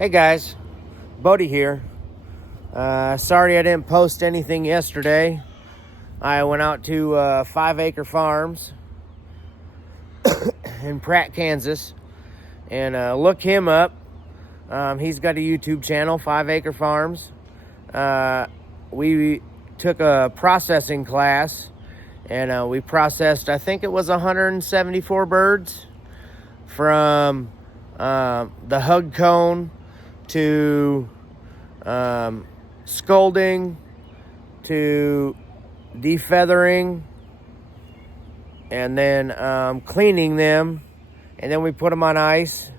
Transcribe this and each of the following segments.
Hey guys, Bodie here. Sorry I didn't post anything yesterday. I went out to 5 Acre Farms in Pratt, Kansas, and look him up. He's got a YouTube channel, 5 Acre Farms. We took a processing class, and we processed, I think it was 174 birds from the hug cone to scolding to defeathering, and then cleaning them, and then we put them on ice,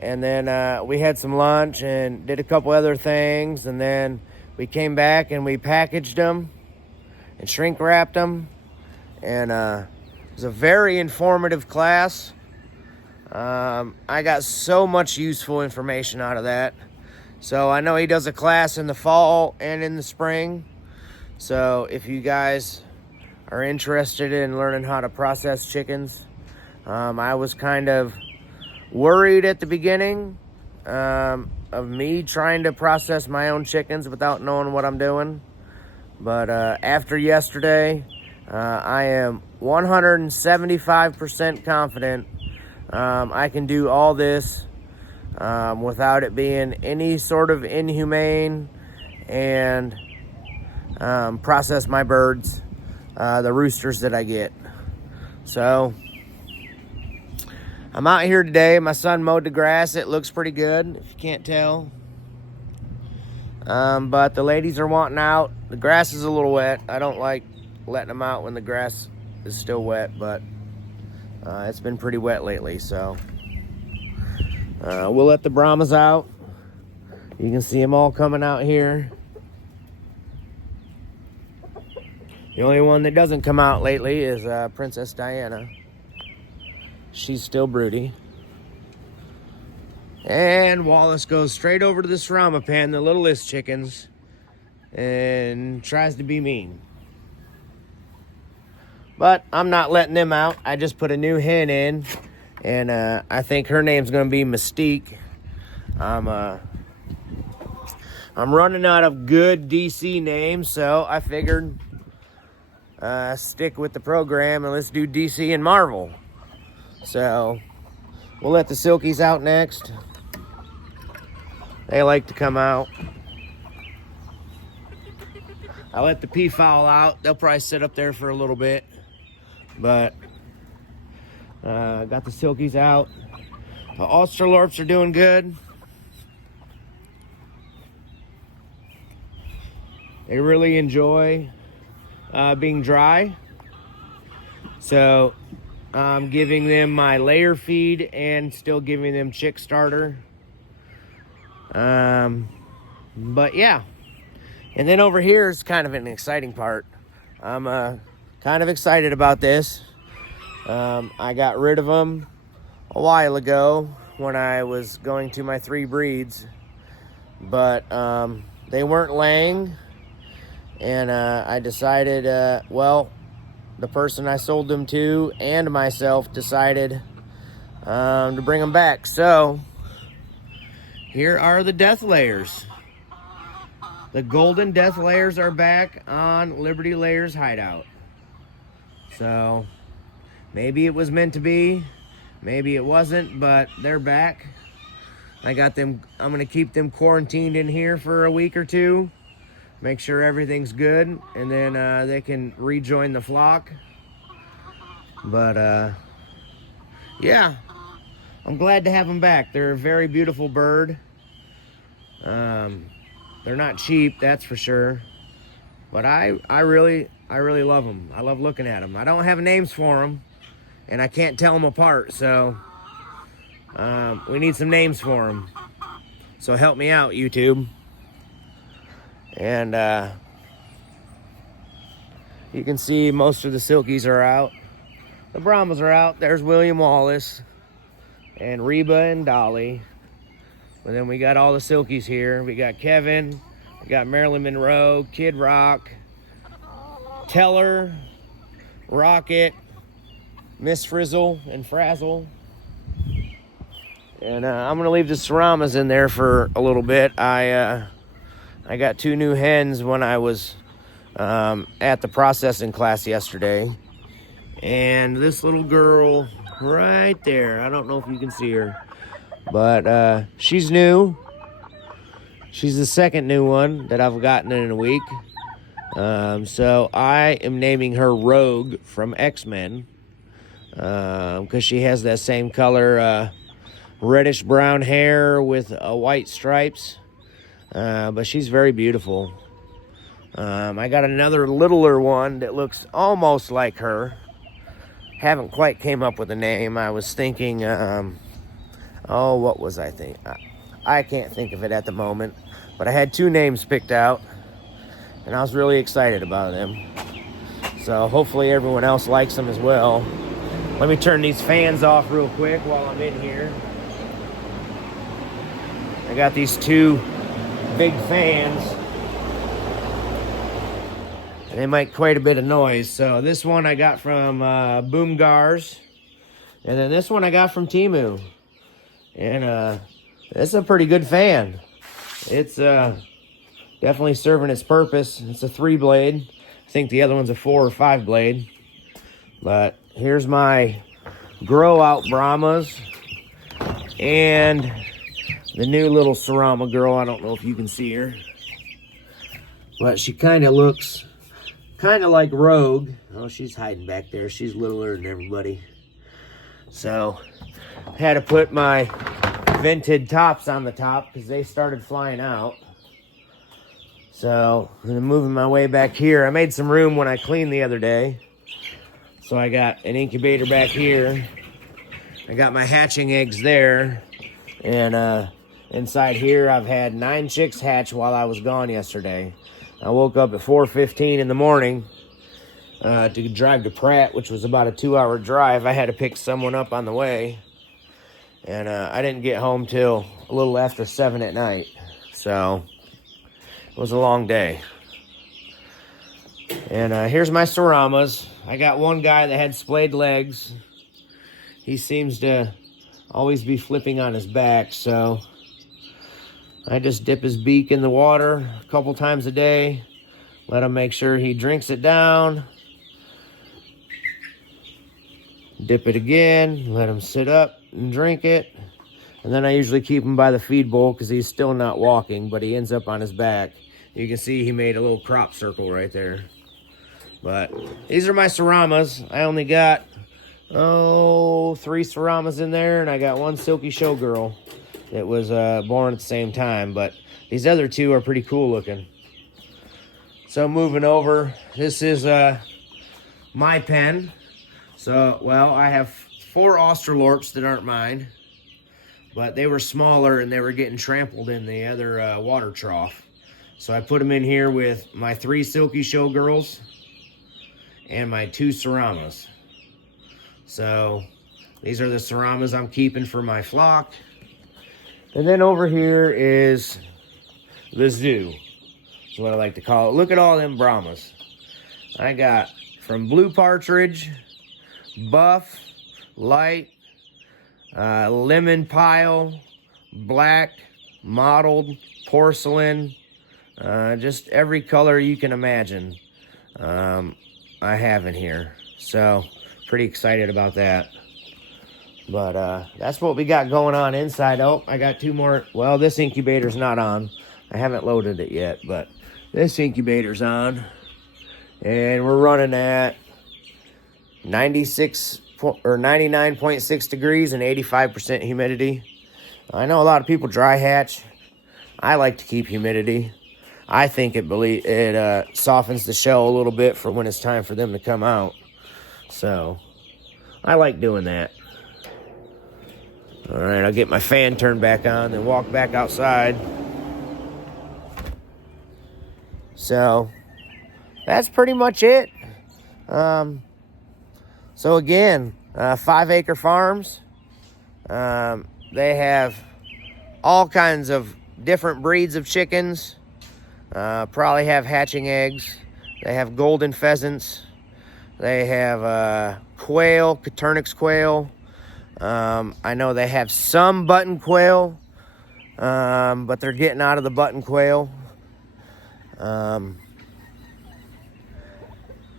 and then we had some lunch and did a couple other things, and then we came back and we packaged them and shrink wrapped them, and it was a very informative class. I got so much useful information out of that. So I know he does a class in the fall and in the spring. So if you guys are interested in learning how to process chickens, I was kind of worried at the beginning of me trying to process my own chickens without knowing what I'm doing. But after yesterday, I am 175% confident I can do all this without it being any sort of inhumane, and process my birds, the roosters that I get. So I'm out here today. My son mowed the grass. It looks pretty good, if you can't tell. But the ladies are wanting out. The grass is a little wet. I don't like letting them out when the grass is still wet, but it's been pretty wet lately, so we'll let the Brahmas out. You can see them all coming out here. The only one that doesn't come out lately is Princess Diana. She's still broody. And Wallace goes straight over to the Serama pen, the littlest chickens, and tries to be mean. But I'm not letting them out. I just put a new hen in, and I think her name's going to be Mystique. I'm running out of good DC names, so I figured stick with the program and let's do DC and Marvel. So we'll let the Silkies out next. They like to come out. I let the peafowl out. They'll probably sit up there for a little bit. But got the Silkies out. The Australorps are doing good. They really enjoy being dry. So I'm giving them my layer feed and still giving them chick starter. But yeah. And then over here is kind of an exciting part. I'm kind of excited about this. I got rid of them a while ago when I was going to my 3 breeds, but they weren't laying, and I decided, well, the person I sold them to and myself decided to bring them back. So here are the death layers. The golden death layers are back on Liberty Layers Hideout. So maybe it was meant to be, maybe it wasn't, but they're back. I got them. I'm going to keep them quarantined in here for a week or two, make sure everything's good, and then they can rejoin the flock. But yeah, I'm glad to have them back. They're a very beautiful bird. They're not cheap, that's for sure, but I really love them. I love looking at them. I don't have names for them, and I can't tell them apart, so we need some names for them. So help me out, YouTube. And you can see most of the Silkies are out. The Brahmas are out. There's William Wallace and Reba and Dolly. And then we got all the Silkies here. We got Kevin, we got Marilyn Monroe, Kid Rock, Teller, Rocket, Miss Frizzle and Frazzle. And I'm gonna leave the Seramas in there for a little bit. I got 2 new hens when I was at the processing class yesterday. And this little girl right there, I don't know if you can see her, but she's new. She's the second new one that I've gotten in a week. So I am naming her Rogue from X-Men, because she has that same color, reddish brown hair with white stripes. But she's very beautiful. I got another littler one that looks almost like her. Haven't quite came up with a name. I was thinking, what was I thinking? I can't think of it at the moment. But I had 2 names picked out, and I was really excited about them. So hopefully everyone else likes them as well. Let me turn these fans off real quick while I'm in here. I got these 2 big fans, and they make quite a bit of noise. So this one I got from Boomgars, and then this one I got from Temu. And it's a pretty good fan. It's definitely serving its purpose. It's a 3-blade. I think the other one's a 4 or 5 blade. But here's my grow out Brahmas and the new little Serama girl. I don't know if you can see her, but she kind of looks kind of like Rogue. Oh, she's hiding back there. She's littler than everybody. So I had to put my vented tops on the top because they started flying out. So I'm moving my way back here. I made some room when I cleaned the other day. So I got an incubator back here. I got my hatching eggs there. And inside here I've had 9 chicks hatch while I was gone yesterday. I woke up at 4:15 in the morning to drive to Pratt, which was about a 2-hour drive. I had to pick someone up on the way. And I didn't get home till a little after 7 at night. So it was a long day. And here's my Seramas. I got one guy that had splayed legs. He seems to always be flipping on his back. So I just dip his beak in the water a couple times a day. Let him make sure he drinks it down. Dip it again. Let him sit up and drink it. And then I usually keep him by the feed bowl because he's still not walking, but he ends up on his back. You can see he made a little crop circle right there. But these are my Seramas. I only got 3 Seramas in there, and I got 1 silky showgirl that was born at the same time. But these other 2 are pretty cool looking. So moving over, this is my pen. So, well, I have 4 Australorps that aren't mine, but they were smaller and they were getting trampled in the other water trough. So I put them in here with my 3 silky showgirls and my 2 Seramas. So these are the Seramas I'm keeping for my flock. And then over here is the zoo. That's what I like to call it. Look at all them Brahmas. I got from blue partridge, buff, light, lemon pile, black, mottled, porcelain, just every color you can imagine I have in here. So pretty excited about that. But that's what we got going on inside. Oh, I got 2 more. Well, this incubator's not on. I haven't loaded it yet, but this incubator's on. And we're running at 99.6 degrees and 85% humidity. I know a lot of people dry hatch. I like to keep humidity. I think it softens the shell a little bit for when it's time for them to come out. So I like doing that. All right, I'll get my fan turned back on and walk back outside. So that's pretty much it. So again, 5 acre farms. They have all kinds of different breeds of chickens. Probably have hatching eggs. They have golden pheasants. They have quail, Caturnix quail. I know they have some button quail, but they're getting out of the button quail.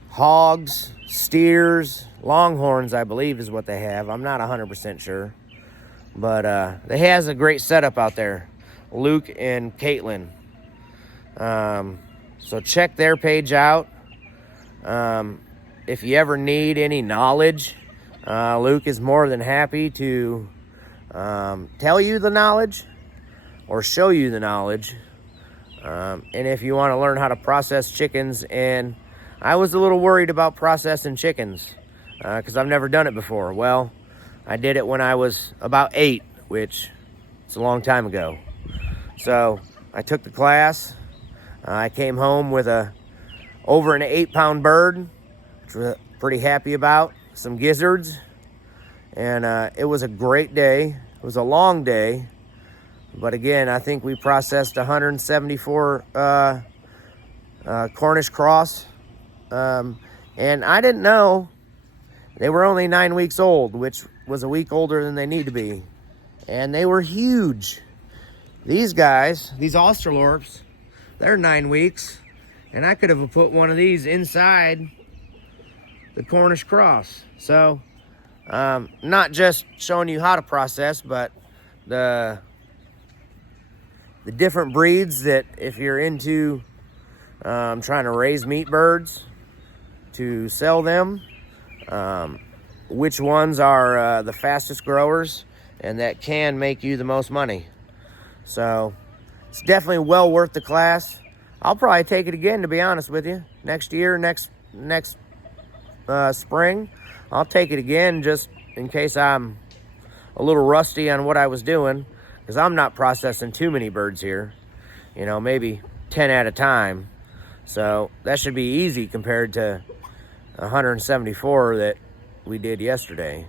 Hogs, steers, longhorns, I believe is what they have. I'm not 100% sure. But they has a great setup out there, Luke and Caitlin. So check their page out. If you ever need any knowledge, Luke is more than happy to tell you the knowledge or show you the knowledge. And if you want to learn how to process chickens, and I was a little worried about processing chickens because I've never done it before. Well, I did it when I was about 8, which is a long time ago. So I took the class. I came home with over an 8-pound bird, which we're pretty happy about. Some gizzards, and it was a great day. It was a long day, but again, I think we processed 174 Cornish cross, and I didn't know they were only 9 weeks old, which was a week older than they need to be, and they were huge. These guys, these Australorps, they're 9 weeks, and I could have put one of these inside the Cornish cross. So, not just showing you how to process, but the different breeds that if you're into trying to raise meat birds to sell them, which ones are the fastest growers and that can make you the most money. So it's definitely well worth the class. I'll probably take it again, to be honest with you. Next year, next spring, I'll take it again just in case I'm a little rusty on what I was doing, because I'm not processing too many birds here. You know, maybe 10 at a time. So that should be easy compared to 174 that we did yesterday.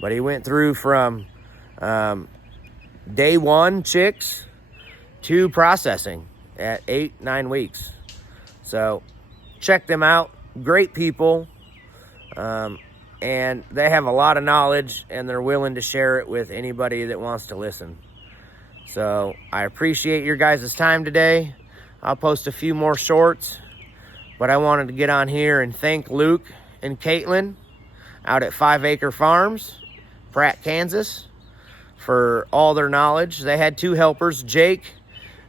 But he went through from day 1 chicks to processing at 8-9 weeks. So check them out. Great people. And they have a lot of knowledge, and they're willing to share it with anybody that wants to listen. So I appreciate your guys' time today. I'll post a few more shorts, but I wanted to get on here and thank Luke and Caitlin out at 5 Acre Farms, Pratt, Kansas, for all their knowledge. They had 2 helpers, Jake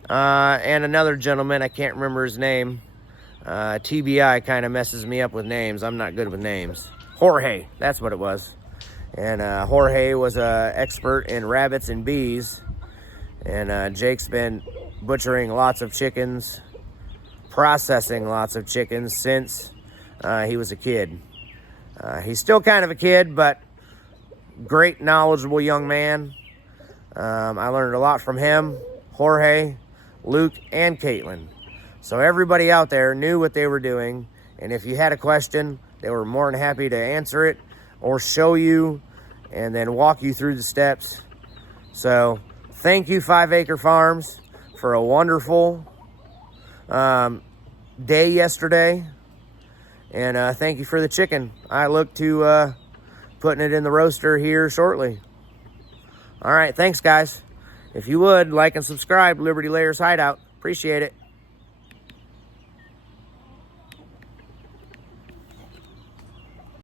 and another gentleman, I can't remember his name. TBI kind of messes me up with names. I'm not good with names. Jorge, that's what it was. And Jorge was an expert in rabbits and bees. And Jake's been butchering lots of chickens, processing lots of chickens since he was a kid. He's still kind of a kid, but great, knowledgeable young man. I learned a lot from him, Jorge, Luke, and Caitlin. So everybody out there knew what they were doing, and if you had a question, they were more than happy to answer it or show you and then walk you through the steps. So thank you, 5 Acre Farms, for a wonderful day yesterday. And thank you for the chicken. I look to putting it in the roaster here shortly. All right, thanks, guys. If you would, like and subscribe, Liberty Layers Hideout. Appreciate it.